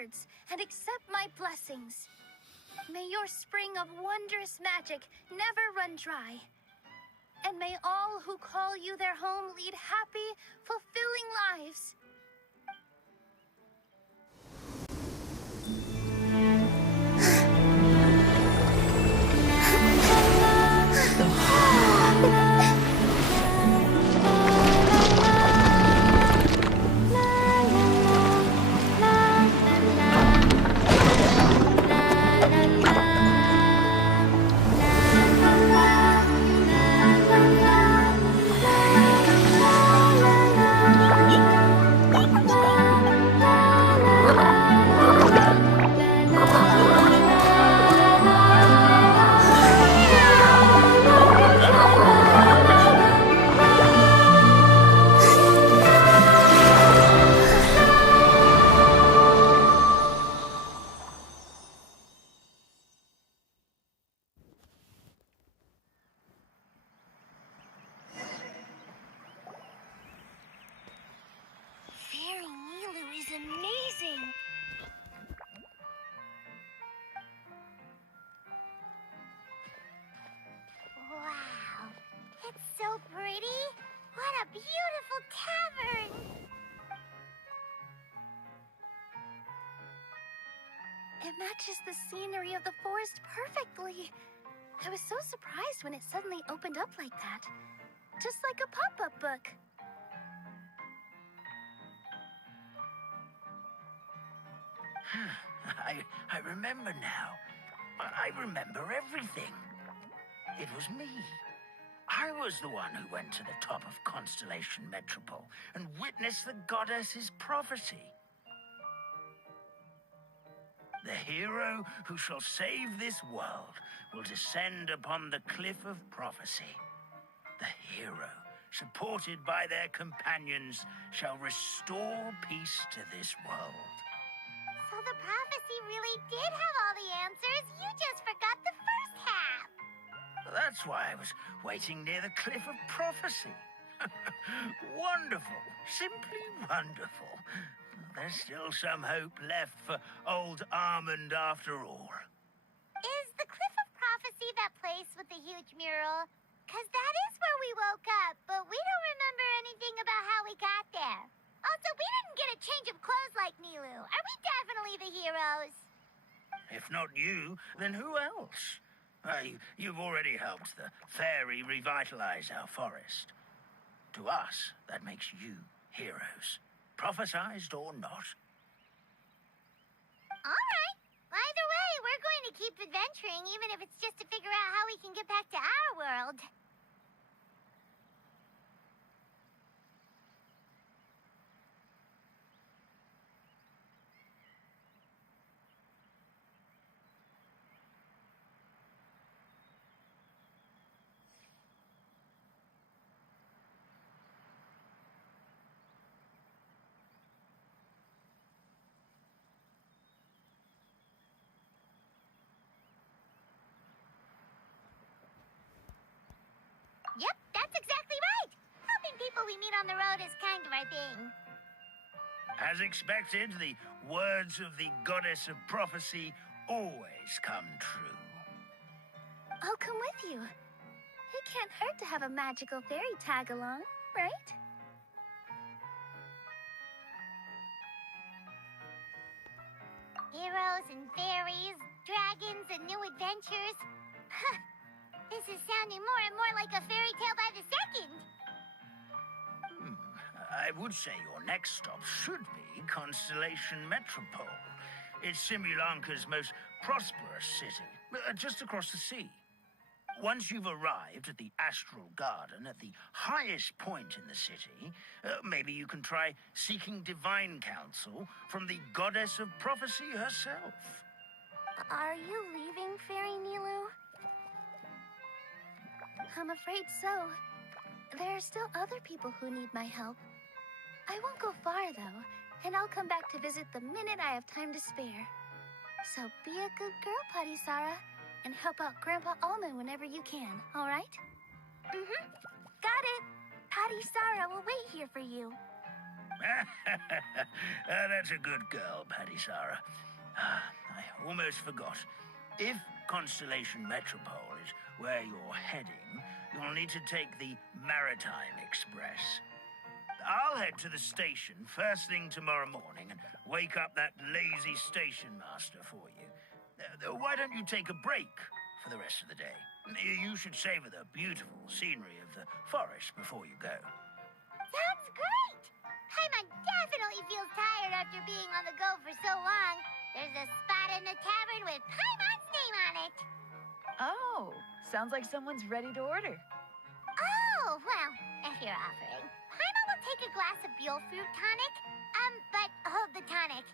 words and accept my blessings. May your spring of wondrous magic never run dry. And may all who call you their home lead happy, fulfilling lives. Amazing! Wow, it's so pretty! What a beautiful tavern! It matches the scenery of the forest perfectly. I was so surprised when it suddenly opened up like that. Just like a pop-up book. I remember now. I remember everything. It was me. I was the one who went to the top of Constellation Metropole and witnessed the goddess's prophecy. The hero who shall save this world will descend upon the cliff of prophecy. The hero, supported by their companions, shall restore peace to this world. So the prophecy really did have all the answers. You just forgot the first half. That's why I was waiting near the cliff of prophecy. Wonderful. Simply wonderful. There's still some hope left for old Almond after all. Is the cliff of prophecy that place with the huge mural? 'Cause that is where we woke up, but we don't remember anything about how we got there. Also, we didn't get a change of clothes like Nilu. Are we definitely the heroes? If not you, then who else? You've already helped the fairy revitalize our forest. To us, that makes you heroes, prophesized or not. All right. Either way, we're going to keep adventuring, even if it's just to figure out how we can get back to our world. Yep, that's exactly right. Helping people we meet on the road is kind of our thing. As expected, the words of the goddess of prophecy always come true. I'll come with you. It can't hurt to have a magical fairy tag along, right? Heroes and fairies, dragons and new adventures. This is sounding more and more like a fairy tale by the second. I would say your next stop should be Constellation Metropole. It's Simulanka's most prosperous city, just across the sea. Once you've arrived at the Astral Garden at the highest point in the city, maybe you can try seeking divine counsel from the goddess of prophecy herself. Are you leaving, Fairy Nilu? I'm afraid so. There are still other people who need my help. I won't go far, though, and I'll come back to visit the minute I have time to spare. So be a good girl, Putty Sara, and help out Grandpa Almond whenever you can, all right? Got it. Putty Sara will wait here for you. That's a good girl, Paddy Sarah. I almost forgot. If Constellation Metropole is where you're heading, you'll need to take the Maritime Express. I'll head to the station first thing tomorrow morning and wake up that lazy station master for you. Why don't you take a break for the rest of the day? You should savor the beautiful scenery of the forest before you go. Sounds great! Paimon definitely feels tired after being on the go for so long. There's a spot in the tavern with Paimon's name on it. Oh, sounds like someone's ready to order. Oh, well, if you're offering, Paimon will take a glass of Buell fruit tonic. But hold the tonic.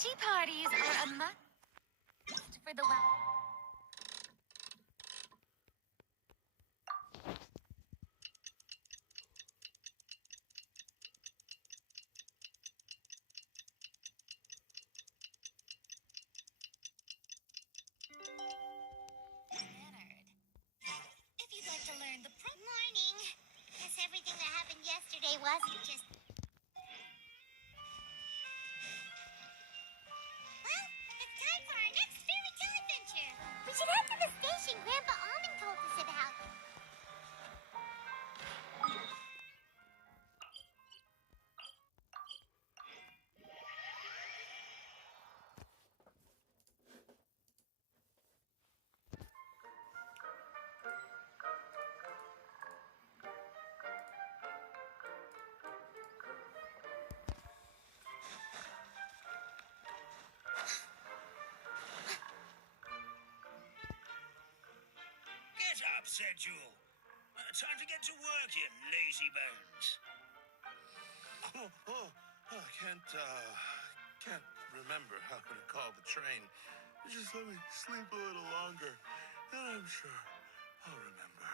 Tea parties are a must for the well. If you'd like to learn the morning, guess everything that happened yesterday wasn't just. Well, it's time for our next fairy tale adventure. We should head to the station Grandpa Almond told us about. Get up, said Jewel. Time to get to work, you lazy bones. I can't remember how to call the train. Just let me sleep a little longer, then I'm sure I'll remember.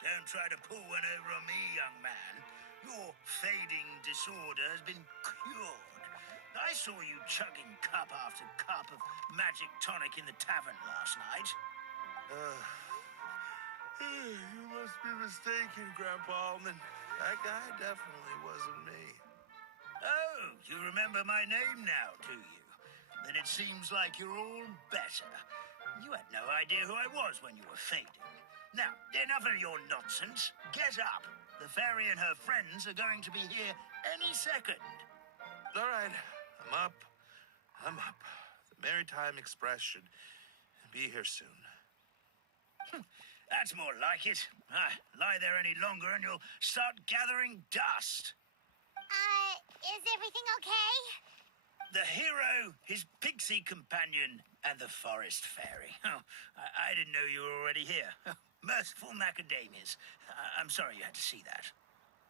Don't try to pull one over on me, young man. Your fading disorder has been cured. I saw you chugging cup after cup of magic tonic in the tavern last night. You must be mistaken, Grandpa Almond. That guy definitely wasn't me. Oh, you remember my name now, do you? Then it seems like you're all better. You had no idea who I was when you were fading. Now, enough of your nonsense. Get up. The fairy and her friends are going to be here any second. All right, I'm up. The Maritime Express should be here soon. That's more like it. Lie there any longer and you'll start gathering dust. Is everything okay? The hero, his pixie companion, and the forest fairy. Oh, I didn't know you were already here. Merciful macadamias. I'm sorry you had to see that.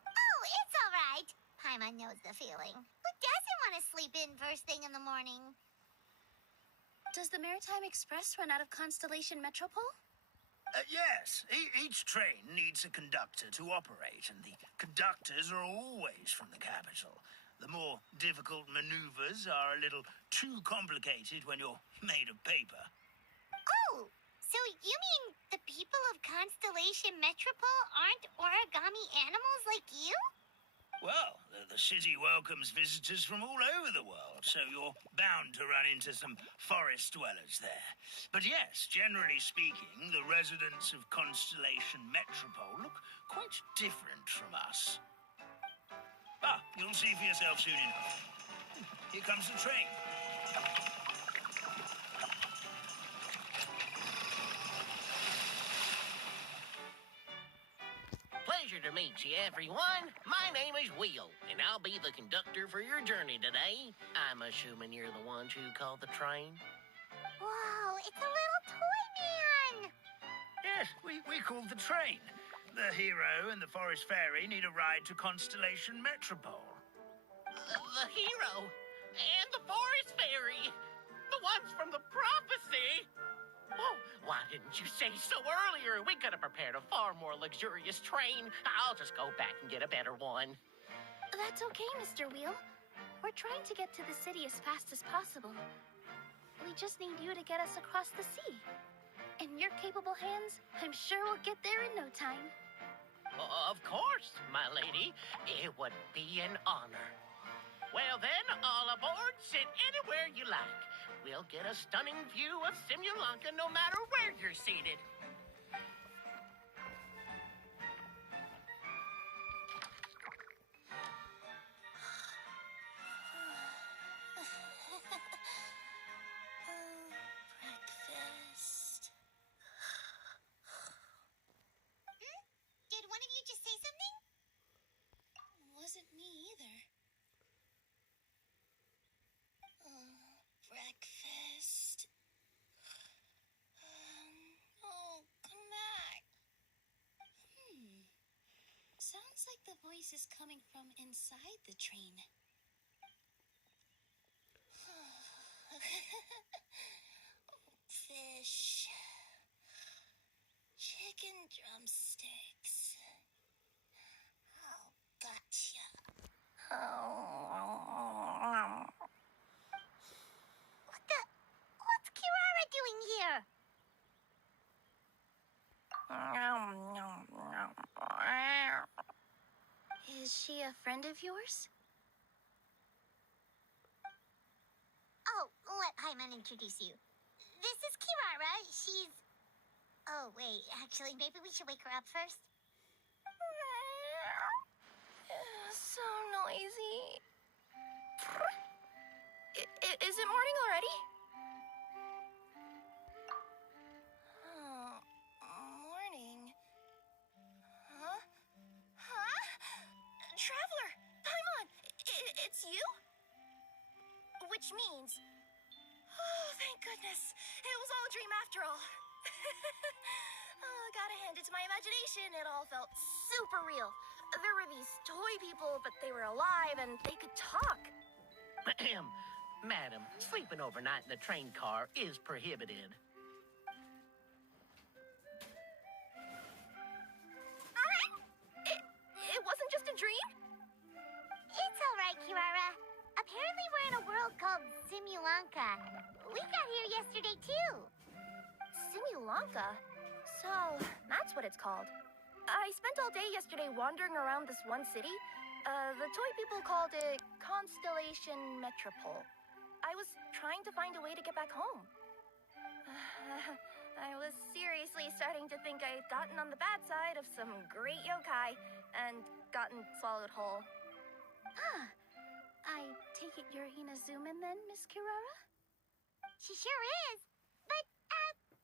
Oh, it's all right. Paimon knows the feeling. Who doesn't want to sleep in first thing in the morning? Does the Maritime Express run out of Constellation Metropole? Yes, each train needs a conductor to operate, and the conductors are always from the capital. The more difficult maneuvers are a little too complicated when you're made of paper. Oh, so you mean the people of Constellation Metropole aren't origami animals like you? Well, the city welcomes visitors from all over the world, so you're bound to run into some forest dwellers there. But yes, generally speaking, the residents of Constellation Metropole look quite different from us. You'll see for yourself soon enough. Here comes the train. Pleasure to meet you, everyone. My name is Will, and I'll be the conductor for your journey today. I'm assuming you're the ones who called the train? Whoa, it's a little toy man! Yes, we called the train. The hero and the forest fairy need a ride to Constellation Metropole. The hero and the forest fairy. The ones from the prophecy. Oh, why didn't you say so earlier? We could have prepared a far more luxurious train. I'll just go back and get a better one. That's okay, Mr. Wheel. We're trying to get to the city as fast as possible. We just need you to get us across the sea. In your capable hands, I'm sure we'll get there in no time. Of course, my lady. It would be an honor. Well then, all aboard, sit anywhere you like. We'll get a stunning view of Simulanka no matter where you're seated. Breakfast. Did one of you just say something? Wasn't me either. Breakfast. Oh, come back. Sounds like the voice is coming from inside the train. Fish. Chicken drumsticks. Oh, gotcha. What's Kirara doing here? Is she a friend of yours? Oh, let Paimon introduce you. This is Kirara. She's... Oh, wait. Actually, maybe we should wake her up first. So noisy. Is it morning already? Oh, morning. Huh? Traveler! Paimon! It's you? Which means... Oh, thank goodness. It was all a dream after all. Oh, gotta hand it to my imagination. It all felt super real. There were these toy people, but they were alive and they could talk. Ahem. Madam, sleeping overnight in the train car is prohibited. It wasn't just a dream? It's all right, Kirara. Apparently we're in a world called Simulanka. We got here yesterday, too. Simulanka? So, that's what it's called. I spent all day yesterday wandering around this one city. The toy people called it Constellation Metropole. I was trying to find a way to get back home. I was seriously starting to think I'd gotten on the bad side of some great yokai and gotten swallowed whole. I take it you're Inazuman then, Miss Kirara? She sure is. But,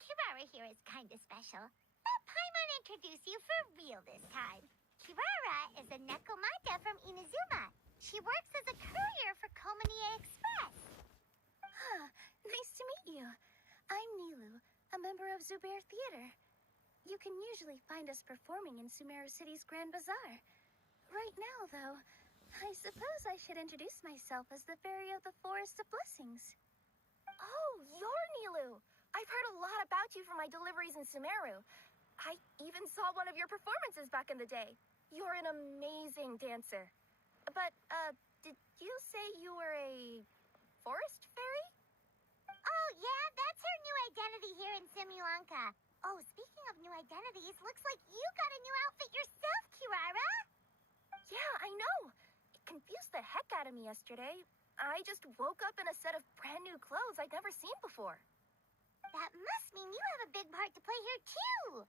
Kirara here is kind of special. Let Paimon introduce you for real this time. Kirara is a Nekomata from Inazuma. She works as a courier for Komanie Express. Nice to meet you. I'm Nilu, a member of Zubair Theater. You can usually find us performing in Sumeru City's Grand Bazaar. Right now, though, I suppose I should introduce myself as the Fairy of the Forest of Blessings. Oh, you're Nilu! I've heard a lot about you from my deliveries in Sumeru. I even saw one of your performances back in the day. You're an amazing dancer. But, did you say you were a forest fairy? Oh, yeah, that's her new identity here in Simulanka. Oh, speaking of new identities, looks like you got a new outfit yourself, Kirara. Yeah, I know. It confused the heck out of me yesterday. I just woke up in a set of brand new clothes I'd never seen before. That must mean you have a big part to play here, too.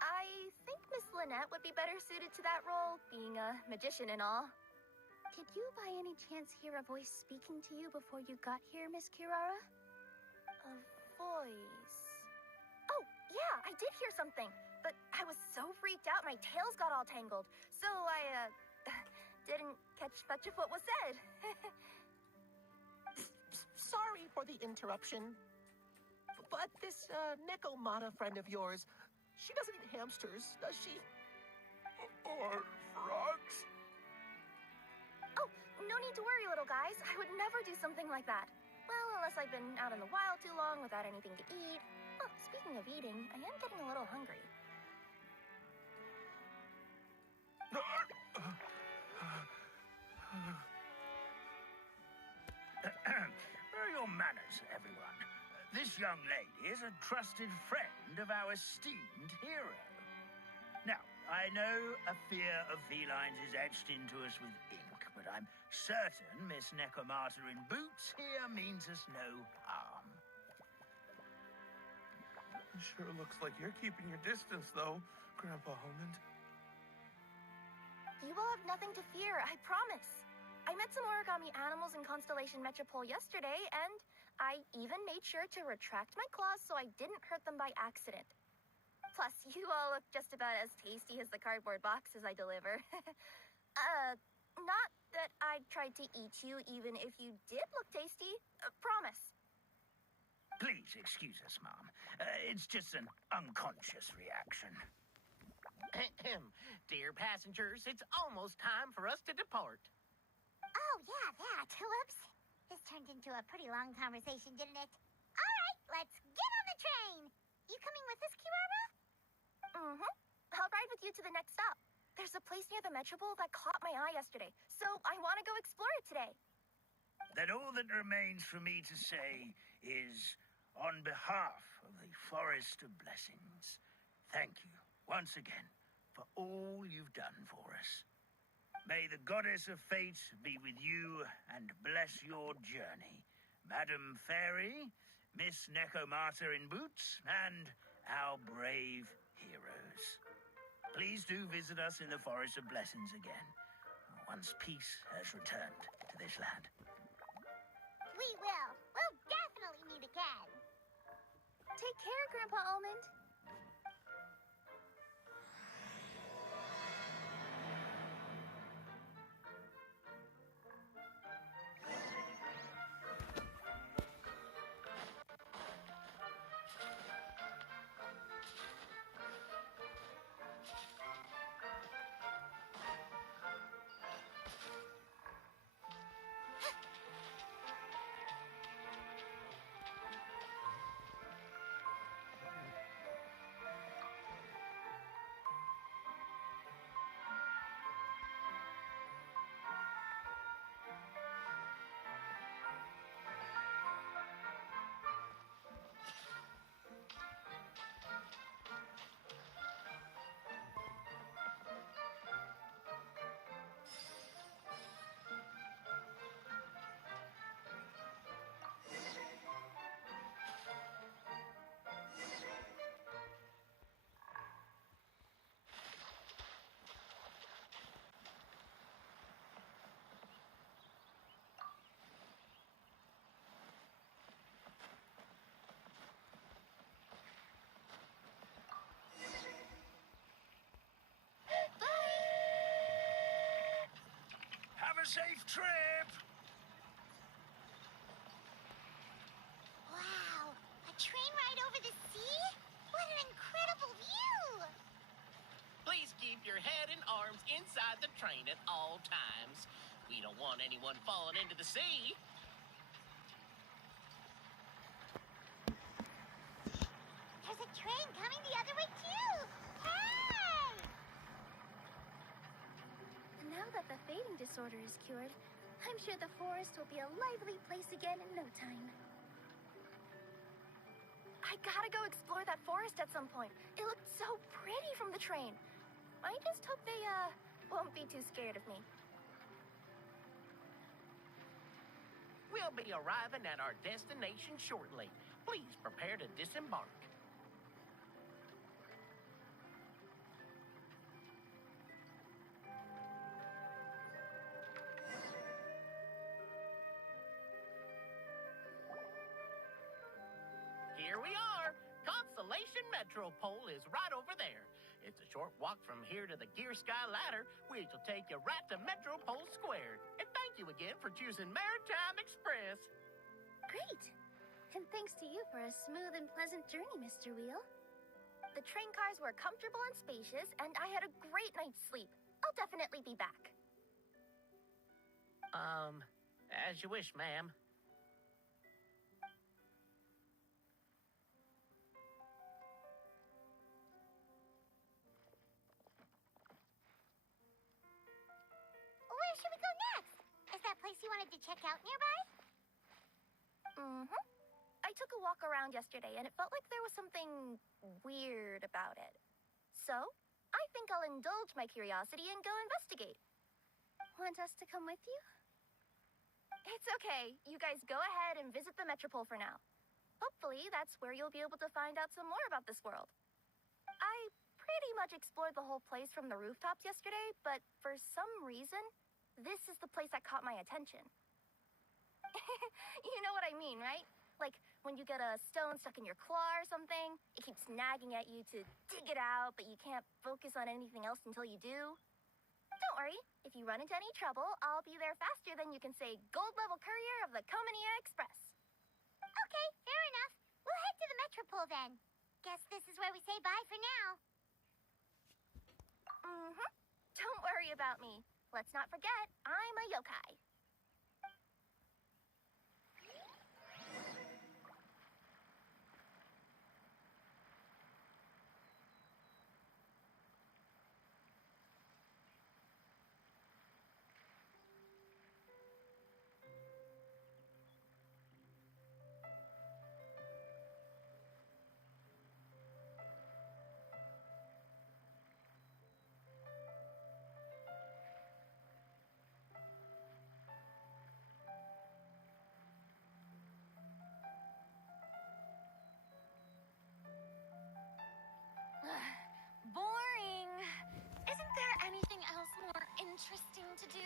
I think Miss Lynette would be better suited to that role, being a magician and all. Did you by any chance hear a voice speaking to you before you got here, Miss Kirara? A voice. Oh, yeah, I did hear something. But I was so freaked out, my tails got all tangled. So I, didn't catch much of what was said. Sorry for the interruption. But this, Nekomata friend of yours, she doesn't eat hamsters, does she? Or frogs? Oh, no need to worry, little guys. I would never do something like that. Well, unless I've been out in the wild too long without anything to eat. Oh, speaking of eating, I am getting a little hungry. Where are your manners, everyone? This young lady is a trusted friend of our esteemed hero. Now, I know a fear of felines is etched into us with ink, but I'm certain Miss Nekomata in boots here means us no harm. Sure looks like you're keeping your distance, though, Grandpa Almond. You will have nothing to fear, I promise. I met some origami animals in Constellation Metropole yesterday, and I even made sure to retract my claws so I didn't hurt them by accident. Plus, you all look just about as tasty as the cardboard boxes I deliver. Not that I tried to eat you even if you did look tasty. Promise. Please excuse us, Mom. It's just an unconscious reaction. Dear passengers, it's almost time for us to depart. Oh, yeah, that. Whoops. This turned into a pretty long conversation, didn't it? All right, let's get on the train. You coming with us, Kirara? Mm-hmm. I'll ride with you to the next stop. There's a place near the Metropole that caught my eye yesterday, so I want to go explore it today. Then all that remains for me to say is, on behalf of the Forest of Blessings, thank you once again for all you've done for us. May the Goddess of Fate be with you and bless your journey. Madam Fairy, Miss Nekomata in boots, and our brave heroes. Please do visit us in the Forest of Blessings again, once peace has returned to this land. We will. We'll definitely meet again. Take care, Grandpa Almond. Have a safe trip! Wow, a train ride over the sea? What an incredible view! Please keep your head and arms inside the train at all times. We don't want anyone falling into the sea. There's a train coming the other way, too! Hey! Now that the fading disorder is cured, I'm sure the forest will be a lively place again in no time. I gotta go explore that forest at some point. It looked so pretty from the train. I just hope they, won't be too scared of me. We'll be arriving at our destination shortly. Please prepare to disembark. Metropole is right over there. It's a short walk from here to the Gear Sky Ladder, which will take you right to Metropole Squared. And thank you again for choosing Maritime Express. Great. And thanks to you for a smooth and pleasant journey, Mr. Wheel. The train cars were comfortable and spacious, and I had a great night's sleep. I'll definitely be back. As you wish, ma'am. Where should we go next? Is that place you wanted to check out nearby? Mm-hmm. I took a walk around yesterday, and it felt like there was something weird about it. So, I think I'll indulge my curiosity and go investigate. Want us to come with you? It's okay. You guys go ahead and visit the Metropole for now. Hopefully, that's where you'll be able to find out some more about this world. I pretty much explored the whole place from the rooftops yesterday, but for some reason, this is the place that caught my attention. You know what I mean, right? Like, when you get a stone stuck in your claw or something, it keeps nagging at you to dig it out, but you can't focus on anything else until you do. Don't worry, if you run into any trouble, I'll be there faster than you can say gold level courier of the Comania Express. Okay, fair enough. We'll head to the Metropole then. Guess this is where we say bye for now. Mm-hmm. Don't worry about me. Let's not forget, I'm a yokai. Boring. Isn't there anything else more interesting to do?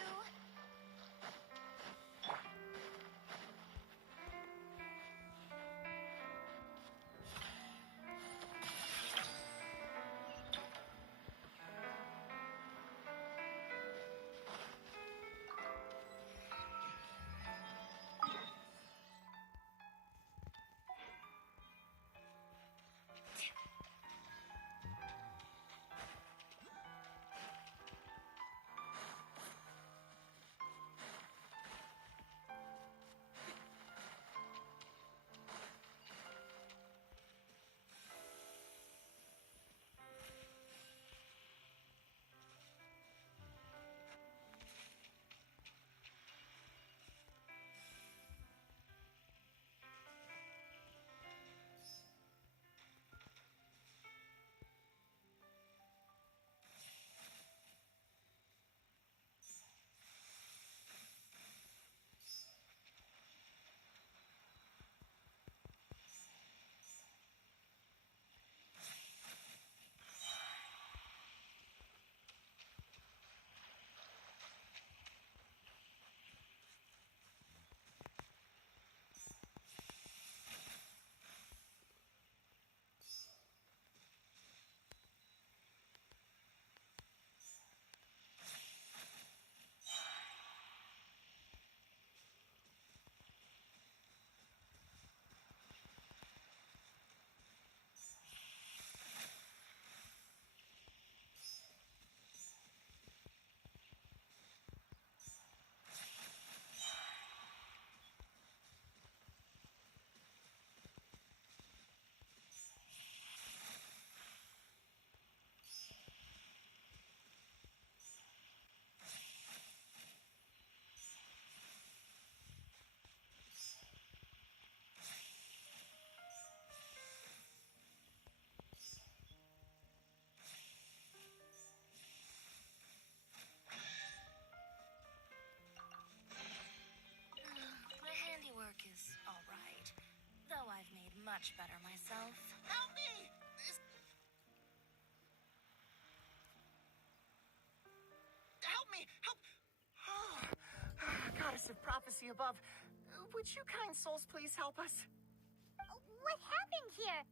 much better myself. Help me! Help me! Help! Oh. Goddess of prophecy above, would you kind souls please help us? What happened here?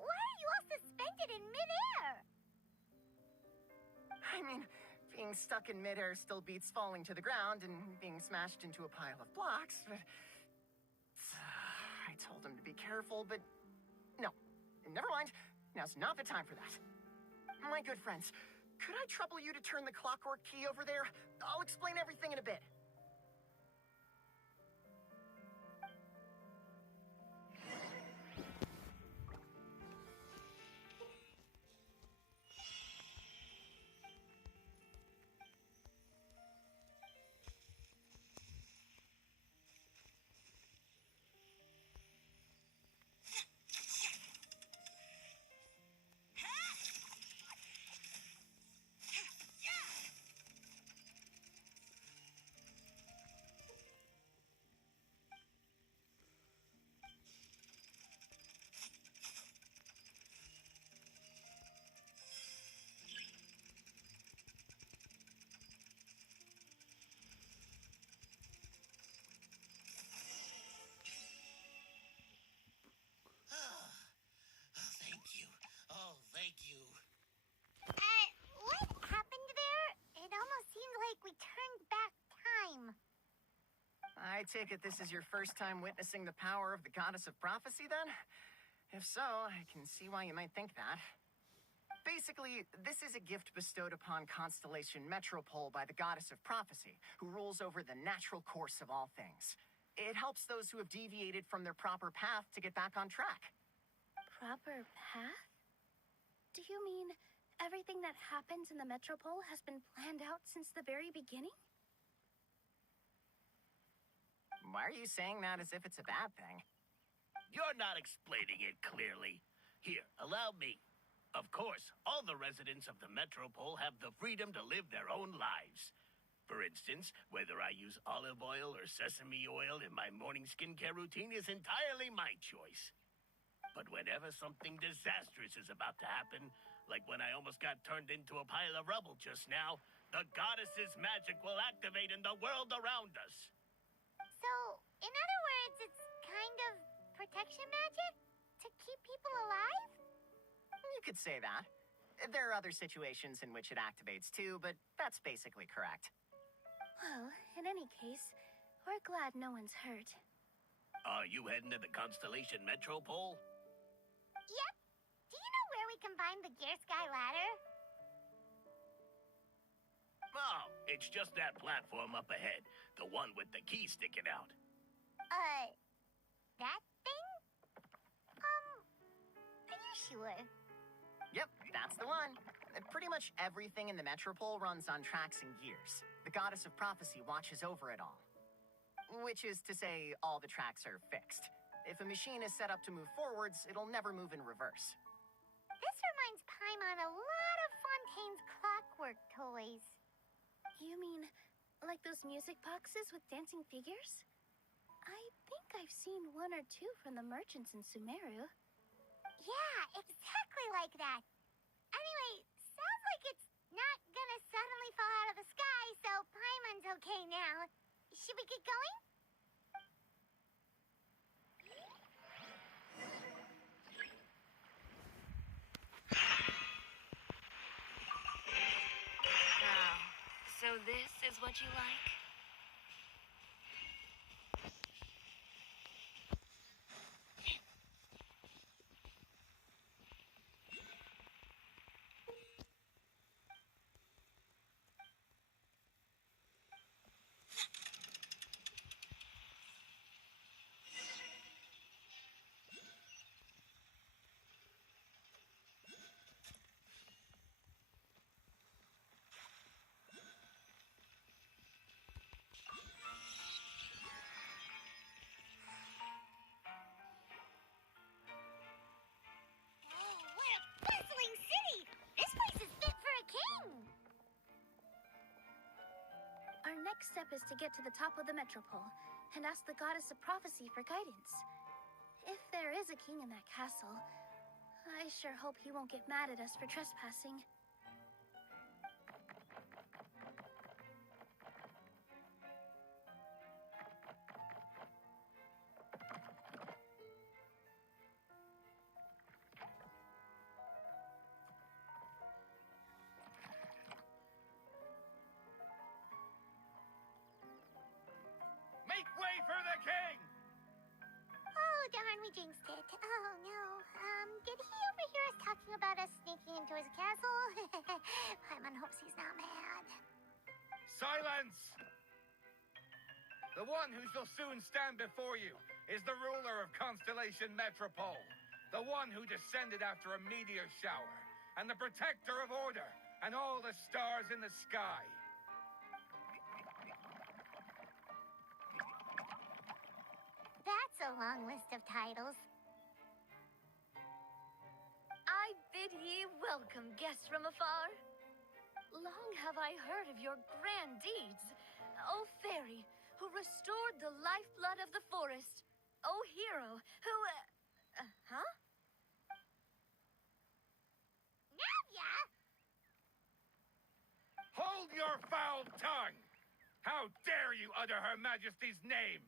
why are you all suspended in midair? I mean, being stuck in midair still beats falling to the ground and being smashed into a pile of blocks, but... I told him to be careful, but... No. Never mind. Now's not the time for that. My good friends, could I trouble you to turn the clockwork key over there? I'll explain everything in a bit. Thank you. Oh, thank you. What happened there? It almost seemed like we turned back time. I take it this is your first time witnessing the power of the Goddess of Prophecy, then? If so, I can see why you might think that. Basically, this is a gift bestowed upon Constellation Metropole by the Goddess of Prophecy, who rules over the natural course of all things. It helps those who have deviated from their proper path to get back on track. Proper path? Do you mean everything that happens in the Metropole has been planned out since the very beginning? Why are you saying that as if it's a bad thing? You're not explaining it clearly. Here, allow me. Of course, all the residents of the Metropole have the freedom to live their own lives. For instance, whether I use olive oil or sesame oil in my morning skincare routine is entirely my choice. But whenever something disastrous is about to happen, like when I almost got turned into a pile of rubble just now, the goddess's magic will activate in the world around us. So, in other words, it's kind of protection magic? To keep people alive? You could say that. There are other situations in which it activates too, but that's basically correct. Well, in any case, we're glad no one's hurt. Are you heading to the Constellation Metropole? Yep. Do you know where we can find the Gear Sky Ladder? Oh, it's just that platform up ahead. The one with the key sticking out. That thing? Are you sure? Yep, that's the one. Pretty much everything in the Metropole runs on tracks and gears. The Goddess of Prophecy watches over it all. Which is to say, all the tracks are fixed. If a machine is set up to move forwards, it'll never move in reverse. This reminds Paimon a lot of Fontaine's clockwork toys. You mean, like those music boxes with dancing figures? I think I've seen one or two from the merchants in Sumeru. Yeah, exactly like that. Anyway, sounds like it's not gonna suddenly fall out of the sky, so Paimon's okay now. Should we get going? Oh, so this is what you like? Oh, what a bustling city! This place is fit for a king! Our next step is to get to the top of the Metropole and ask the Goddess of Prophecy for guidance. If there is a king in that castle, I sure hope he won't get mad at us for trespassing. silence! The one who shall soon stand before you is the ruler of Constellation Metropole, the one who descended after a meteor shower, and the protector of order and all the stars in the sky. That's a long list of titles. I bid ye welcome, guests from afar. Long have I heard of your grand deeds, O fairy, who restored the lifeblood of the forest. O hero, who, huh? Navia! Hold your foul tongue! How dare you utter Her Majesty's name?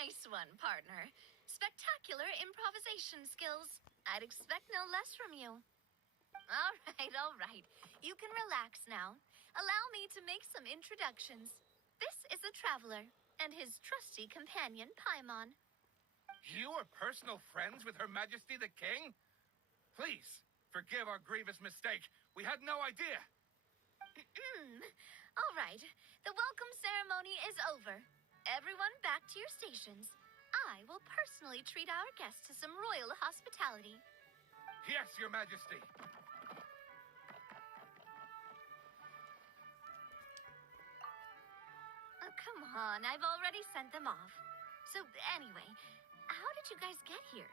Nice one, partner. Spectacular improvisation skills. I'd expect no less from you. All right. You can relax now. Allow me to make some introductions. This is the Traveler and his trusty companion, Paimon. You are personal friends with Her Majesty the King? Please, forgive our grievous mistake. We had no idea. All right. The welcome ceremony is over. Everyone back to your stations. I will personally treat our guests to some royal hospitality. Yes, Your Majesty. Oh, come on. I've already sent them off. So, anyway, how did you guys get here?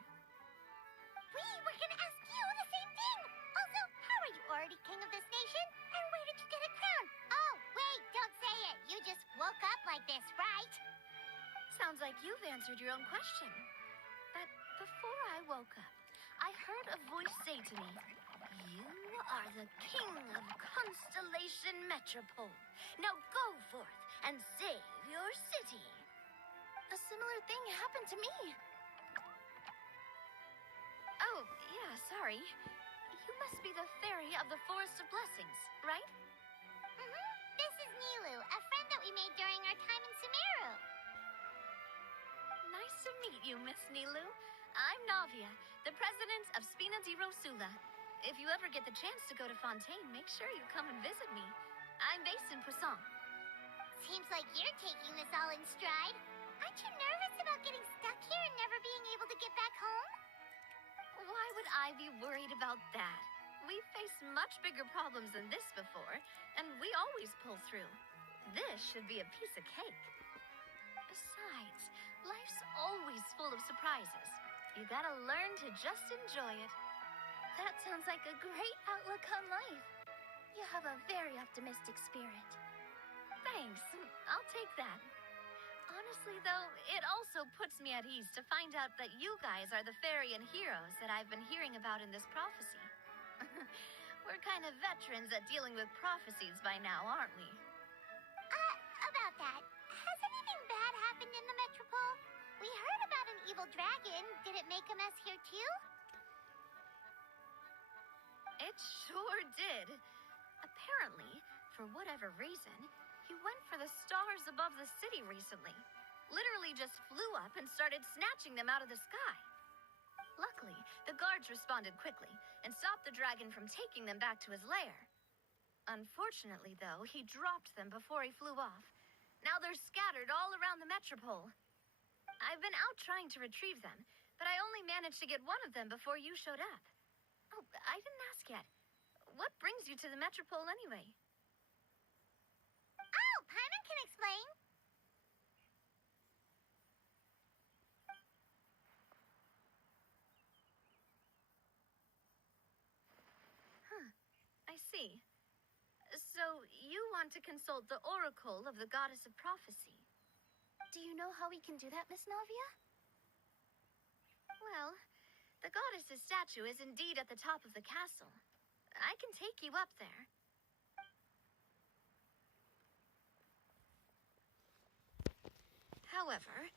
We were gonna ask you the same thing! Also, how are you already king of this nation? And where did you get a crown? Oh, wait, don't say it. You just woke up like this, right? Sounds like you've answered your own question. But before I woke up, I heard a voice say to me, "You are the king of Constellation Metropole. Now go forth and save your city." A similar thing happened to me. Oh, yeah, sorry. You must be the fairy of the Forest of Blessings, right? This is Nilu, a friend that we made during our time in Sumeru. Nice to meet you, Miss Nilu. I'm Navia, the president of Spina di Rosula. If you ever get the chance to go to Fontaine, make sure you come and visit me. I'm based in Poisson. Seems like you're taking this all in stride. Aren't you nervous about getting stuck here and never being able to get back home? Why would I be worried about that? We've faced much bigger problems than this before, and we always pull through. This should be a piece of cake. Besides, life's always full of surprises. You gotta learn to just enjoy it. That sounds like a great outlook on life. You have a very optimistic spirit. Thanks, I'll take that. Honestly, though, it also puts me at ease to find out that you guys are the fairy and heroes that I've been hearing about in this prophecy. We're kind of veterans at dealing with prophecies by now, aren't we? About that, has anything bad happened in the Metropole? We heard about an evil dragon. Did it make a mess here too? It sure did. Apparently, for whatever reason, he went for the stars above the city recently. Literally just flew up and started snatching them out of the sky. Luckily, the guards responded quickly and stopped the dragon from taking them back to his lair. Unfortunately, though, he dropped them before he flew off. Now they're scattered all around the metropole. I've been out trying to retrieve them, but I only managed to get one of them before you showed up. Oh, I didn't ask yet. What brings you to the metropole anyway? Oh, Paimon can explain. I see. So, you want to consult the oracle of the goddess of prophecy. Do you know how we can do that, Miss Navia? Well, the goddess's statue is indeed at the top of the castle. I can take you up there. However,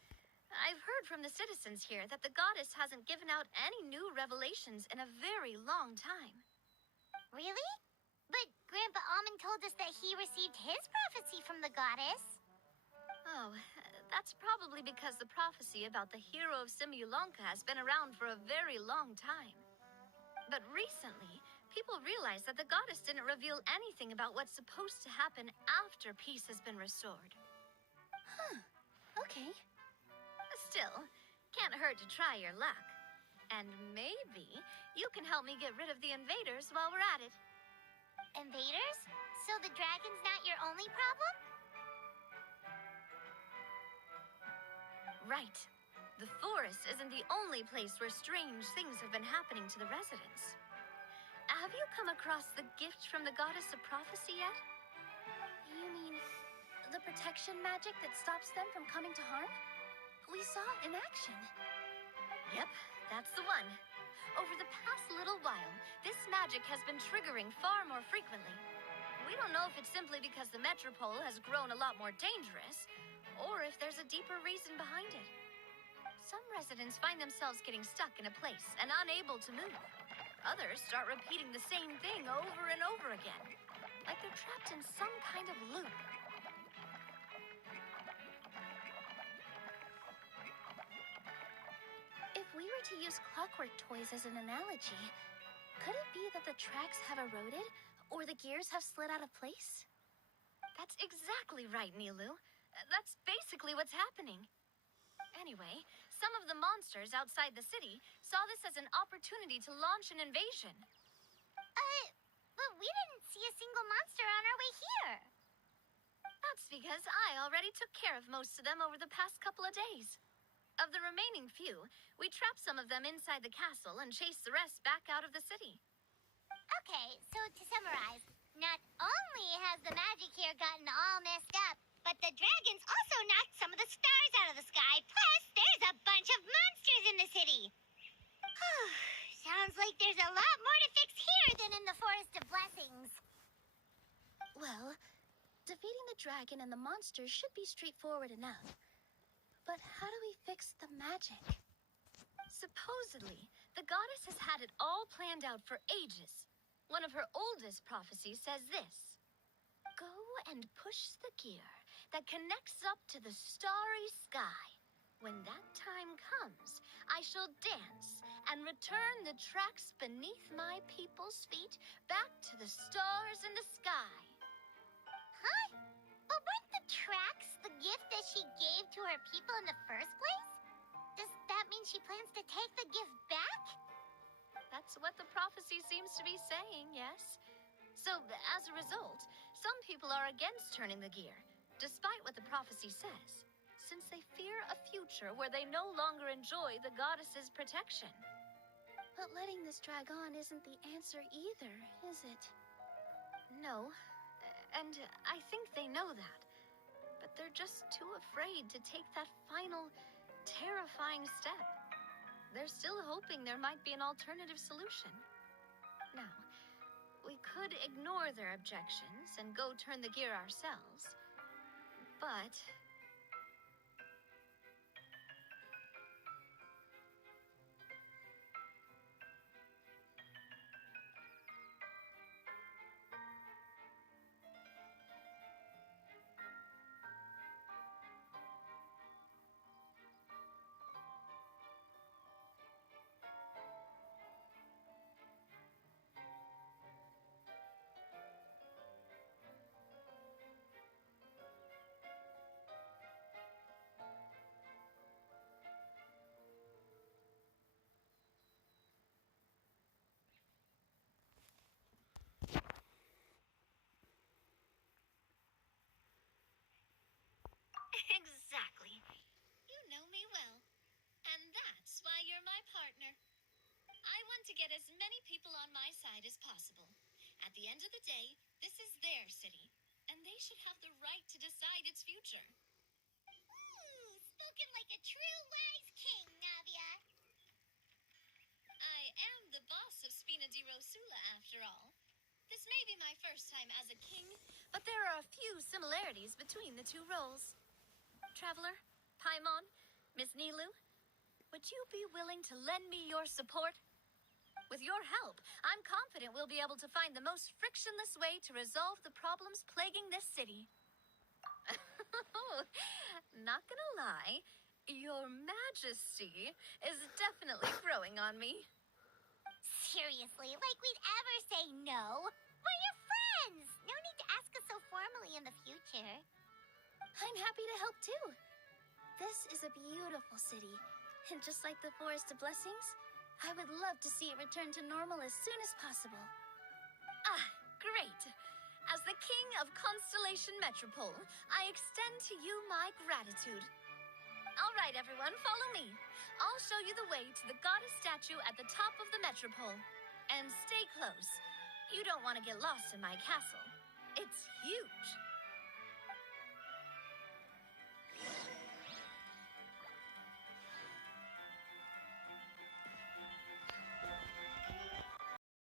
I've heard heard from the citizens here that the goddess hasn't given out any new revelations in a very long time. Really? But Grandpa Almond told us that he received his prophecy from the goddess. Oh, that's probably because the prophecy about the hero of Simulanka has been around for a very long time. But recently, people realized that the goddess didn't reveal anything about what's supposed to happen after peace has been restored. Huh. Okay. Still, can't hurt to try your luck. And maybe you can help me get rid of the invaders while we're at it. Invaders? So the dragon's not your only problem? Right. The forest isn't the only place where strange things have been happening to the residents. Have you come across the gift from the goddess of prophecy yet? You mean the protection magic that stops them from coming to harm? We saw it in action. Yep, that's the one. Over the past little while, this magic has been triggering far more frequently. We don't know if it's simply because the metropole has grown a lot more dangerous, or if there's a deeper reason behind it. Some residents find themselves getting stuck in a place and unable to move. Others start repeating the same thing over and over again, like they're trapped in some kind of loop. If we were to use clockwork toys as an analogy, could it be that the tracks have eroded or the gears have slid out of place? That's exactly right, Nilu. That's basically what's happening. Anyway, some of the monsters outside the city saw this as an opportunity to launch an invasion. But we didn't see a single monster on our way here. That's because I already took care of most of them over the past couple of days. Of the remaining few, we trapped some of them inside the castle and chased the rest back out of the city. Okay, so to summarize, not only has the magic here gotten all messed up, but the dragons also knocked some of the stars out of the sky, plus there's a bunch of monsters in the city. Sounds like there's a lot more to fix here than in the Forest of Blessings. Well, defeating the dragon and the monsters should be straightforward enough. But how do we fix the magic? Supposedly, the goddess has had it all planned out for ages. One of her oldest prophecies says this: "Go and push the gear that connects up to the starry sky. When that time comes, I shall dance and return the tracks beneath my people's feet back to the stars in the sky." Huh? But weren't the tracks the gift that she gave to her people in the first place? Does that mean she plans to take the gift back? That's what the prophecy seems to be saying, yes. So, as a result, some people are against turning the gear, despite what the prophecy says, since they fear a future where they no longer enjoy the goddess's protection. But letting this drag on isn't the answer either, is it? No, and I think they know that. But they're just too afraid to take that final, terrifying step. They're still hoping there might be an alternative solution. Now, we could ignore their objections and go turn the gear ourselves, but... Exactly. You know me well. And that's why you're my partner. I want to get as many people on my side as possible. At the end of the day, this is their city, and they should have the right to decide its future. Ooh, spoken like a true wise king, Navia. I am the boss of Spina di Rosula, after all. This may be my first time as a king, But there are a few similarities between the two roles. Traveler, Paimon, Miss Nilu, Would you be willing to lend me your support? With your help, I'm confident we'll be able to find the most frictionless way to resolve the problems plaguing this city. Not gonna lie, your majesty is definitely growing on me. Seriously, like we'd ever say no. We're your friends. No need to ask us so formally in the future. I'm happy to help too. This is a beautiful city, and just like the Forest of Blessings, I would love to see it return to normal as soon as possible. Ah, great. As the king of Constellation Metropole, I extend to you my gratitude. All right, everyone, follow me. I'll show you the way to the goddess statue at the top of the Metropole. And stay close. You don't want to get lost in my castle. It's huge.